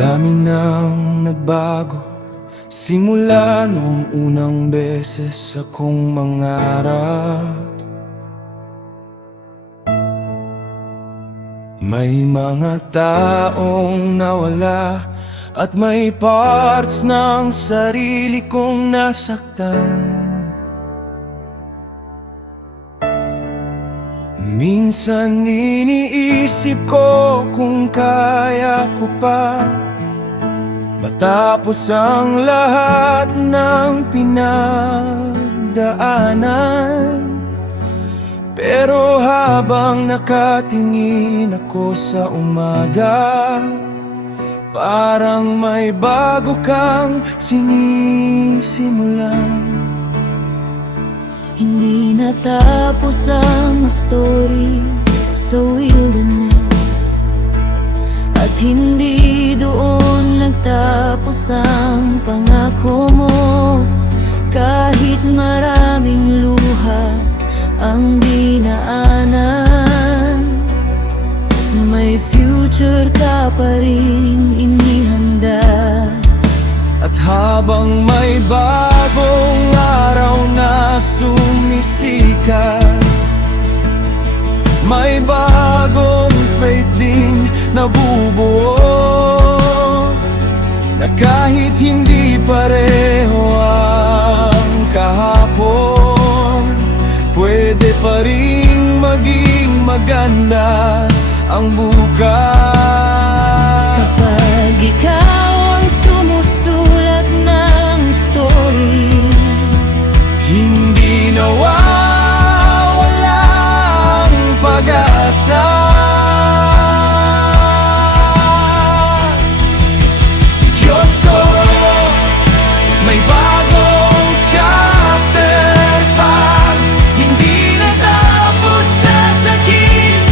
Dami nang nagbago simula nung unang beses akong mangarap. May mga taong nawala at may parts ng sarili kong nasaktan. Minsan iniisip ko kung kaya ko pa matapos ang lahat ng pinagdaanan. Pero habang nakatingin ako sa umaga, parang may bago kang sinisimulan. Hindi natapos ang story sa wilderness, at hindi doon nagtapos ang pangako mo. Kahit maraming luha ang dinaanan, may future ka pa rin inihanda. At habang may bagong araw na sumisikat, may bagong faith din nabubuo, na kahit hindi pareho ang kahapon, pwede pa rin maging maganda ang bukas. Kapag ikaw ang sumusulat ng story, hindi nawawala ang pag-asa. Diyos ko, may bagong chapter pa. Hindi natapos sa sakit,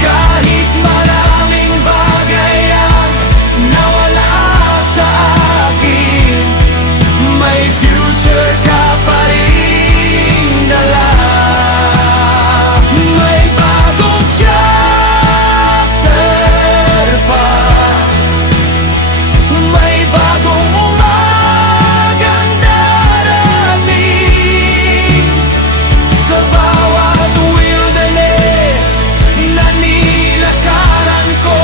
kahit maraming bagay ang nawala sa akin, may future ka pa rin dala. May bagong chapter pa, may bagong umagang darating. Sa bawat wilderness na nilakaran ko,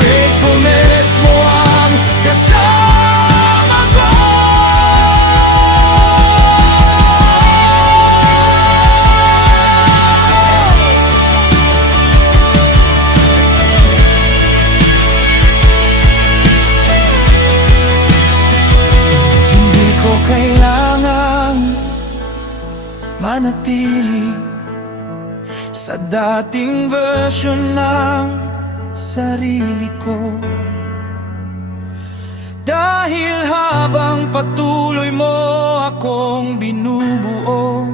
faithfulness mo ang kasama ko. Hindi ko kailangan manatili sa dating version ng sarili ko, dahil habang patuloy mo akong binubuo,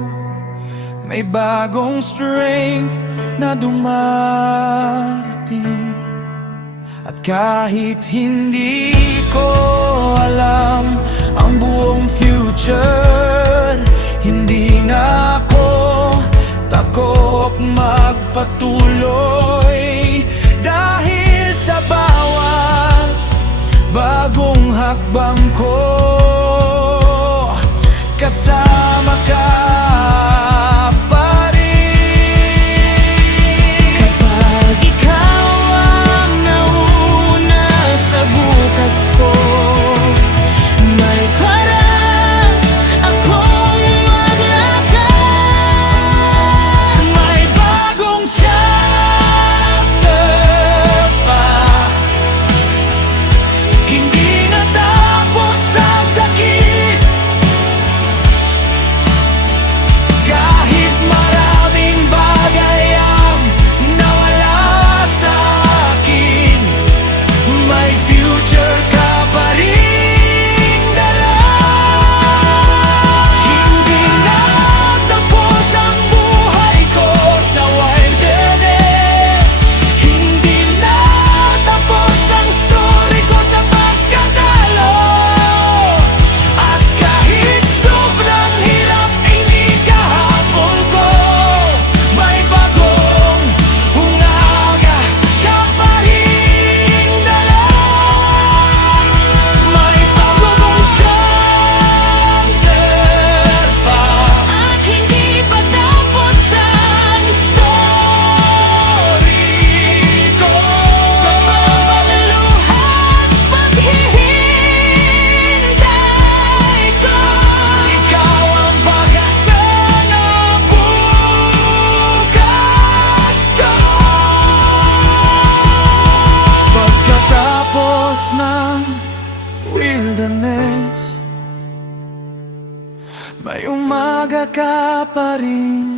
may bagong strength na dumarating. At kahit hindi ko alam ang buong future, hindi na ako takot magpatuloy, dahil sa bawat bagong hakbang ko, kasama ka pa rin. kapag ikaw ang nauna sa bukas ko, may courage akong maglakad. May bagong chapter pa, hindi natapos ka pa rin.